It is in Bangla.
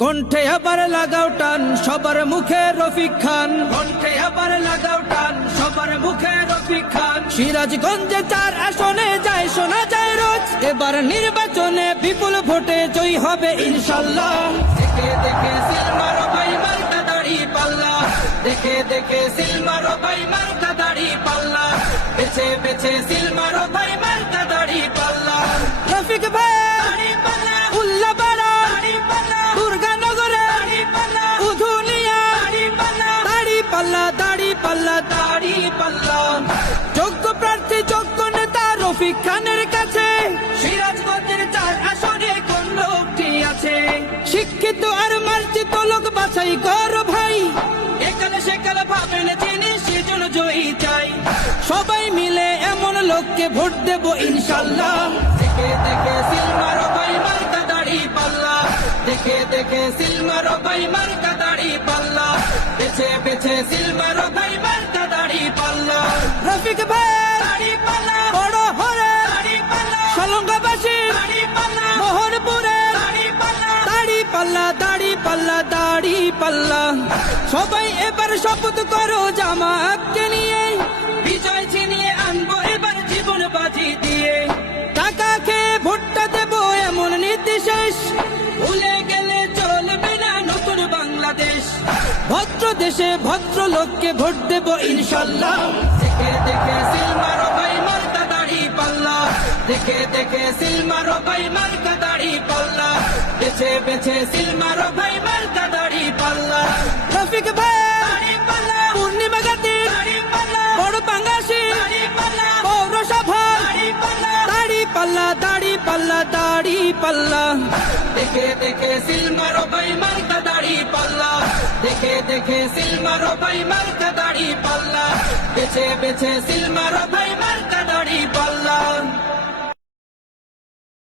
কণ্ঠে আবার লাগাও টান সবার মুখে রফিক খান, কণ্ঠে আবার লাগাও টান সবার মুখে রফিক খান। সিরাজগঞ্জে 4 আসনে যায় শোনা যায় রোজ, এবার নির্বাচনে বিপুল ভোটে জয়ী হবে ইনশাল্লাহ। দেখে দেখে সিল মারো ভাই মার্কা দাড়ি পাল্লা, দেখে দেখে সিল মারো ভাই মার্কা দাড়ি পাল্লা, বেছে বেছে সিল মারো ভাই মার্কা দাড়ি পাল্লা। রফিক ভাই যোগ্য প্রার্থী যোগ্য নেতা রফিক খানের কাছে সিরাজগঞ্জের 4 আসনে কোন লোকটি আছে? শিক্ষিত আর মার্জিত লোক বাছাই কর ভাই, একালে সেকালে ভাবেন চিনি সেজন্য জয়ী চাই। সবাই মিলে এমন লোককে ভোট দেব ইনশাল্লাহ। দেখে দেখে সিল মারো ভাই মার্কা দাড়ি পাল্লা, দেখে দেখে সিল মারো ভাই মার্কা দাড়ি পাল্লা, বেছে বেছে সিল মারো ভাই মার্কা দাড়ি পাল্লা। রফিক ভাই দাড়ি পাল্লা বড় হরে দাড়ি পাল্লা, সলঙ্গবাসী দাড়ি পাল্লা, মোহনপুরে দাড়ি পাল্লা, দাড়ি পাল্লা দাড়ি পাল্লা দাড়ি পাল্লা। সবাই এবার শপথ করো জামাতকে নিয়ে, বিজয় ছিনিয়ে আনবো এবার জীবন বাজি দিয়ে। টাকা খেয়ে ভোটটা দেবো এমন নীতি শেষ, ভুলে গেলে চলবে না নতুন বাংলাদেশ। ভদ্র দেশে ভদ্র লোককে ভোট দেব ইনশাল্লাহ। দেখে দেখে সিল মারো ভাই মার্কা দাড়ি পাল্লা, দেখে দেখে সিল মারো ভাই মার্কা দাড়ি পাল্লা, বেছে বেছে সিল মারো ভাই মার্কা দাড়ি পাল্লা। রফিক ভাই দাড়ি পাল্লা, পূর্ণিমা গাতি দাড়ি পাল্লা, বড় পাঙ্গাসি দাড়ি পাল্লা, পৌরসভা দাড়ি পাল্লা, দাড়ি পাল্লা দাড়ি পাল্লা দাড়ি পাল্লা। দেখে দেখে সিল মারো ভাই মার্কা দাড়ি পাল্লা, দেখে দেখে সিল মারো ভাই মার্কা দাড়ি পাল্লা, বেছে বেছে সিল মারো ভাই।